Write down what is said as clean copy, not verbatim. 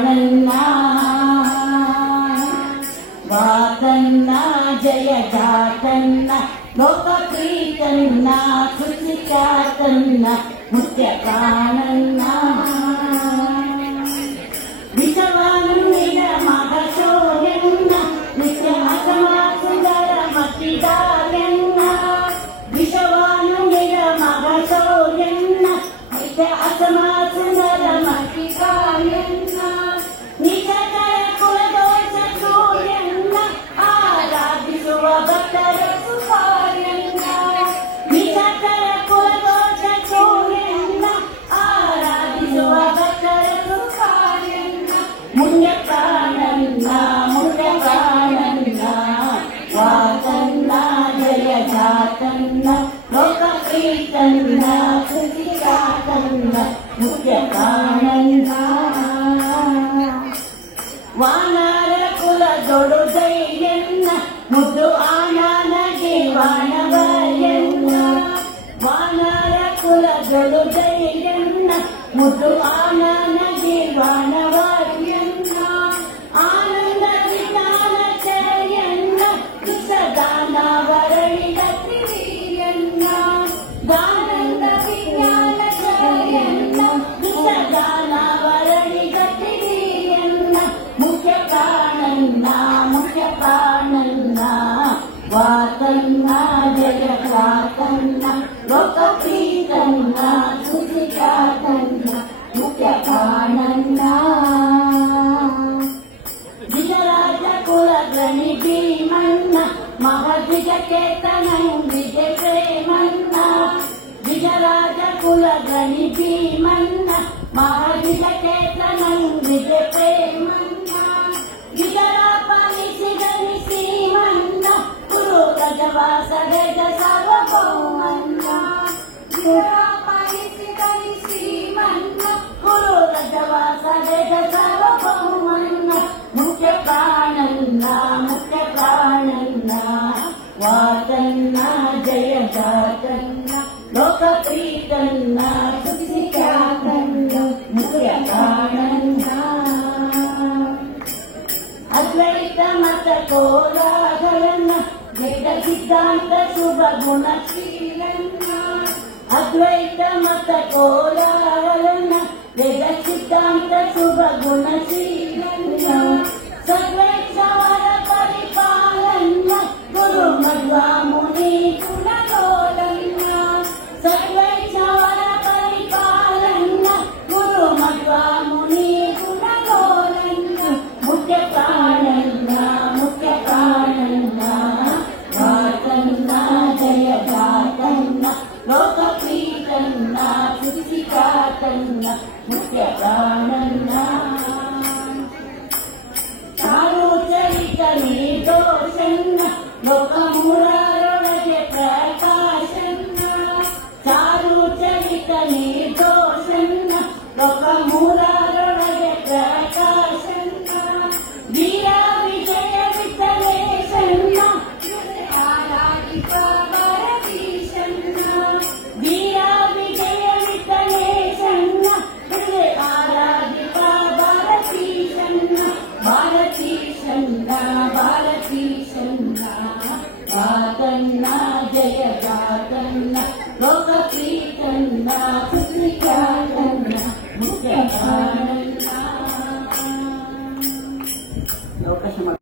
ಪ್ರಾಣನ್ನ ವಾತನ್ನ ಜಯ ಜಾತನ್ನ ಲೋಕಪ್ರೀತನ್ನ ಸುಚಿಖ್ಯಾತನ್ನ ಮುಖ್ಯ ಪ್ರಾಣನ್ನ ವಿಷವಾನುನಿದ ಮಹಶೋರ್ಯನ್ನ ನಿತ್ಯ ಅಸಮ ಸುಂದರ ಮತಿದಾರ್ಯನ್ನ ವಿಷವಾನುನಿದ ಮಹಶೋರ್ಯನ್ನ ನಿತ್ಯ ಅಸಮ ಸುಂದರ ಮತಿದಾರ್ಯನ್ನ ನಿಜಕರ ಕುಲದೋಷ ಸೂರ್ಯನ್ನ ಆರಾಧಿಸುವ ಭಕ್ತರ ಸುಕಾರ್ಯನ್ನ ನಿಜಕರ ಕುಲದೋಷ ಸೂರ್ಯನ್ನ ಆರಾಧಿಸುವ ಭಕ್ತರ ಸುಕಾರ್ಯನ್ನ ಮುಖ್ಯ ಪ್ರಾಣನ್ನ ವಾತನ್ನ ಜಯ ಜಾತನ್ನ ಲೋಕಪ್ರೀತನ್ನ ಸುಚಿಖ್ಯಾತನ್ನ ಮುಖ್ಯ ಪ್ರಾಣನ್ನ ವಾನರ ಕುಲದೊಡು ದೈಯನ್ನ ಮುದ್ದು ಆನನಗೆ ವಾನವಯನ್ನ ವಾನರ ಕುಲದೊಡು ದೈಯನ್ನ ಮುದ್ದು ಆನನಗೆ ವಾನವಯನ್ನ ಆನಂದ ವಿಜ್ಞಾನ ಜಯನ್ನ ವಿಷದಾನ ವರಳಿದ ತ್ರಿವೀರ್ಯನ್ನ ಆನಂದ ವಿಜ್ಞಾನ ಜಯನ್ನ ವಿಷದಾನ ವರಳಿದ ತ್ರಿವೀರ್ಯನ್ನ ಮುಖ್ಯ ಪ್ರಾಣನ್ನ ವಾತನ್ನ ಜಯ ಜಾತನ್ನ ಲೋಕಪ್ರೀತನ್ನ ಸುಚಿಖ್ಯಾತನ್ನ ಮುಖ್ಯ ಪ್ರಾಣನ್ನ ದ್ವಿಜರಾಜ ಕುಲ ಗಣಿ ಭೀಮನ್ನ ಮಹದ್ವಿಜ ಕೇತನಂದಿಗೆ ಪ್ರೇಮನ್ನ ದ್ವಿಜರಾಜ ಕುಲ ಗಣಿ ಭೀಮನ್ನ ಮಹದ್ವಿಜ ಕೇತನಂದಿಗೆ ಪ್ರೇಮನ್ನ ಗಿಜರ ಪಾಲಿಸಿದ ನಿಸೀಮನ್ನ ಗುರು ಗಜವಾಸ ಗಜ ಸಾರ್ವಭೌಮನ್ನ ಗಿಜರ ಪಾಲಿಸಿದ ನಿಸೀಮನ್ನ ಗುರು ಗಜವಾಸ ಗಜ ಸಾರ್ವಭೌಮನ್ನ ಮುಖ್ಯ ಪ್ರಾಣನ್ನ ವಾತನ್ನ ಜಯ ಜಾತನ್ನ ಲೋಕಪ್ರೀತನ್ನ ಸುಚಿಖ್ಯಾತನ್ನ ಮುಖ್ಯ ಪ್ರಾಣನ್ನ ಅದ್ವೈತ ಮತ ಕೋಲಾಹಲನ್ನ ವೇದ ಸಿದ್ಧಾಂತ ಶುಭ ಗುಣಶೀಲನ್ನ ಅದ್ವೈತ ಮತ ಕೋಲಾಹಲನ್ನ ವೇದ ಸಿದ್ಧಾಂತ ಶುಭ ಗುಣಶೀಲನ್ನ ಸರ್ವೇಶ್ವರ ಪರಿಪಾಲನ್ನ ಗುರು ಮಧ್ವ ಮುನಿ ಕುಲಗೋಲನ್ನ ಸರ್ವೇಶ್ವರ ಪರಿಪಾಲನ್ನ ಗುರು ಮಧ್ವ ಮುನಿ ಕುಲಗೋಲನ್ನ ಮುಖ್ಯ ಪ್ರಾಣನ್ನ ವಾತನ್ನ ಜಯ ಜಾತನ್ನ ಲೋಕಪ್ರೀತನ್ನ ಸುಚಿಖ್ಯಾತನ್ನ ಮುಖ್ಯ ಪ್ರಾಣನ್ನ ಚಾರುಚರಿತ ನಿರ್ದೋಷನ್ನ ಲೋಕ ಮೂರರೊಳಗೆ ಪ್ರಕಾಶನ್ನ ಚಾರುಚರಿತ ನಿರ್ದೋಷನ್ನ ಲೋಕ ಮೂರರೊಳಗೆ ಪ್ರಕಾಶನ್ನ ವೀರ ವಿಜಯ ವಿಠಲೇಶನ್ನ ಆರಾಧಿಪ ಭಾರತೀಶನ್ನ ವೀರ ವಿಜಯ ವಿಠಲೇಶನ್ನ ಆರಾಧಿಪ ಭಾರತೀಶನ್ನ ವಾತನ್ನ ಜಯ ಜಾತನ್ನ ಲೋಕಪ್ರೀತನ್ನ ಸುಚಿಖ್ಯಾತನ್ನ ಮುಖ್ಯ ಪ್ರಾಣನ್ನ